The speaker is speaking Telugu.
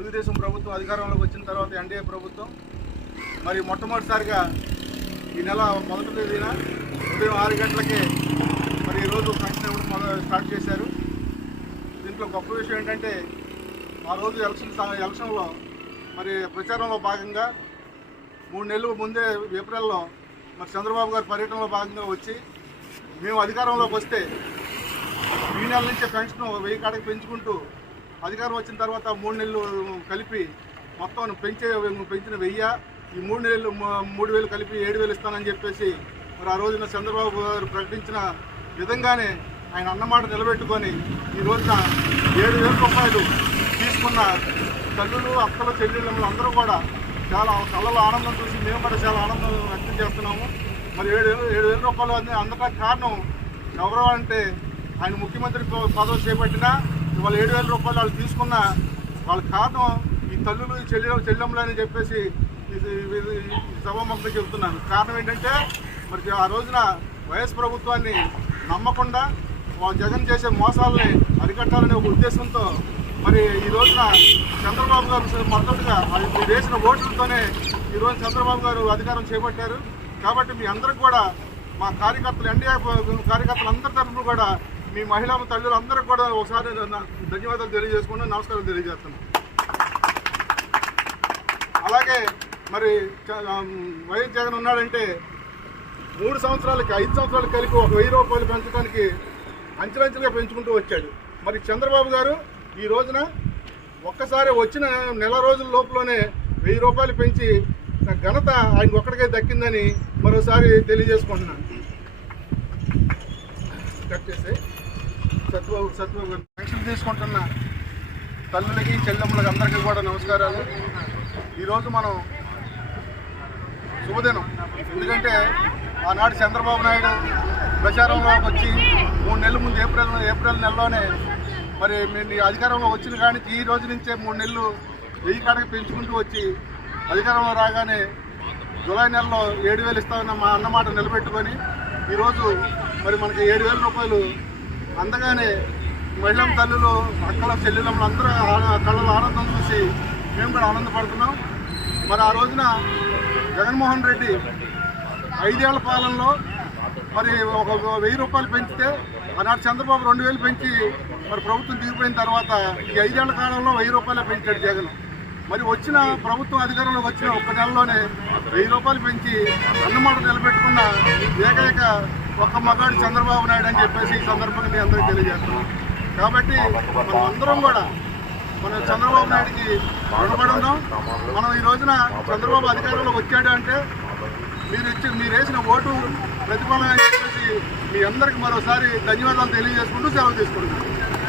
తెలుగుదేశం ప్రభుత్వం అధికారంలోకి వచ్చిన తర్వాత ఎన్డీఏ ప్రభుత్వం మరి మొట్టమొదటిసారిగా ఈ నెల మొదటి తేదీన ఉదయం ఆరు గంటలకే మరి ఈరోజు ఫంక్షన్ ఇవ్వడం స్టార్ట్ చేశారు. దీంట్లో గొప్ప విషయం ఏంటంటే ఆ రోజు ఎలక్షన్ ఎలక్షన్లో మరి ప్రచారంలో భాగంగా మూడు నెలలు ముందే ఏప్రిల్లో మరి చంద్రబాబు గారు పర్యటనలో భాగంగా వచ్చి మేము అధికారంలోకి వస్తే ఈ నెల నుంచే పెన్షన్ వెయ్యి కాడకి పెంచుకుంటూ అధికారం వచ్చిన తర్వాత మూడు నెలలు కలిపి మొత్తం పెంచే పెంచిన వెయ్యి. ఈ మూడు నెలలు మూడు వేలు కలిపి ఏడు వేలు ఇస్తానని చెప్పేసి మరి ఆ రోజున చంద్రబాబు గారు ప్రకటించిన విధంగానే ఆయన అన్నమాట నిలబెట్టుకొని ఈ రోజున ఏడు వేల రూపాయలు తీసుకున్న తల్లులు అక్కలు చెల్లెళ్ళు అందరూ కూడా చాలా కళ్ళలో ఆనందం చూసి మేము కూడా చాలా ఆనందం వ్యక్తం చేస్తున్నాము. మరి ఏడు వేలు ఏడు వేల రూపాయలు అన్ని కారణం ఎవరు అంటే ఆయన ముఖ్యమంత్రి పదవి చేపట్టినా వాళ్ళు ఏడు వేల రూపాయలు వాళ్ళు తీసుకున్న వాళ్ళ కారణం ఈ తల్లులు ఈ చెల్లె చెల్లెమ్మలు అని చెప్పేసి ఇది సభాముఖంగా చెబుతున్నాను కారణం ఏంటంటే మరి ఆ రోజున వైఎస్ ప్రభుత్వాన్ని నమ్మకుండా వాళ్ళు జగన్ చేసే మోసాలని అరికట్టాలనే ఒక ఉద్దేశంతో మరి ఈ రోజున చంద్రబాబు గారు మద్దతుగా అది మీరు వేసిన ఓట్లతోనే ఈ రోజు చంద్రబాబు గారు అధికారం చేపట్టారు. కాబట్టి మీ అందరికి కూడా మా కార్యకర్తలు ఎన్డీఏ కార్యకర్తలు అందరి తరఫున కూడా మీ మహిళా తల్లులు అందరూ కూడా ఒకసారి ధన్యవాదాలు తెలియజేసుకుంటూ నమస్కారం తెలియజేస్తున్నాను అలాగే మరి చ- వైఎస్ జగన్ ఉన్నాడంటే మూడు సంవత్సరాలకి ఐదు సంవత్సరాలు కలిపి ఒక వెయ్యి రూపాయలు పెంచడానికి అంచెలంచెలుగా పెంచుకుంటూ వచ్చాడు. మరి చంద్రబాబు గారు ఈ రోజున ఒక్కసారి వచ్చిన నెల రోజుల లోపలనే వెయ్యి రూపాయలు పెంచి ఘనత ఆయనకు ఒక్కడికే దక్కిందని మరోసారి తెలియజేసుకుంటున్నాను. కట్ చేసి సత్వ సత్వ పెన్షన్ తీసుకుంటున్న తల్లులకి చెల్లెమ్మలకి అందరికీ కూడా నమస్కారాలు. ఈరోజు మనం శుభదినం. ఎందుకంటే ఆనాడు చంద్రబాబు నాయుడు ప్రచారంలోకి వచ్చి మూడు నెలల ముందు ఏప్రిల్ ఏప్రిల్ నెలలోనే మరి మేము ఈ అధికారంలో వచ్చిన కానీ ఈ రోజు నుంచే మూడు నెలలు వెయ్యి కాడకి పెంచుకుంటూ వచ్చి అధికారంలో రాగానే జూలై నెలలో ఏడు వేలు ఇస్తామన్న మా అన్నమాట నిలబెట్టుకొని ఈరోజు మరి మనకి ఏడు వేల రూపాయలు అందగానే మహిళా తల్లులు అక్కల చెల్లెలమ్మలు అందరూ కళ్ళలో ఆనందం చూసి మేము కూడా ఆనందపడుతున్నాం. మరి ఆ రోజున జగన్మోహన్ రెడ్డి ఐదేళ్ళ పాలనలో మరి ఒక వెయ్యి రూపాయలు పెంచితే ఆనాడు చంద్రబాబు రెండు వేలు పెంచి మరి ప్రభుత్వం దిగిపోయిన తర్వాత ఈ ఐదేళ్ళ కాలంలో వెయ్యి రూపాయలు పెంచాడు జగన్. మరి వచ్చిన ప్రభుత్వం అధికారంలోకి వచ్చిన ఒక్క నెలలోనే వెయ్యి రూపాయలు పెంచి అన్నమాట నిలబెట్టుకున్న ఏకైక ఒక మగాడు చంద్రబాబు నాయుడు అని చెప్పేసి ఈ సందర్భంగా మీ అందరికీ తెలియజేస్తున్నాం. కాబట్టి మనం అందరం కూడా మన చంద్రబాబు నాయుడికి రుణపడి ఉన్నాం. మనం ఈ రోజున చంద్రబాబు అధికారంలో వచ్చాడు అంటే మీరు ఇచ్చి మీరు వేసిన ఓటు ప్రతిఫలం అని చెప్పేసి మీ అందరికి మరోసారి ధన్యవాదాలు తెలియజేసుకుంటూ సెలవు తీసుకుంటున్నాను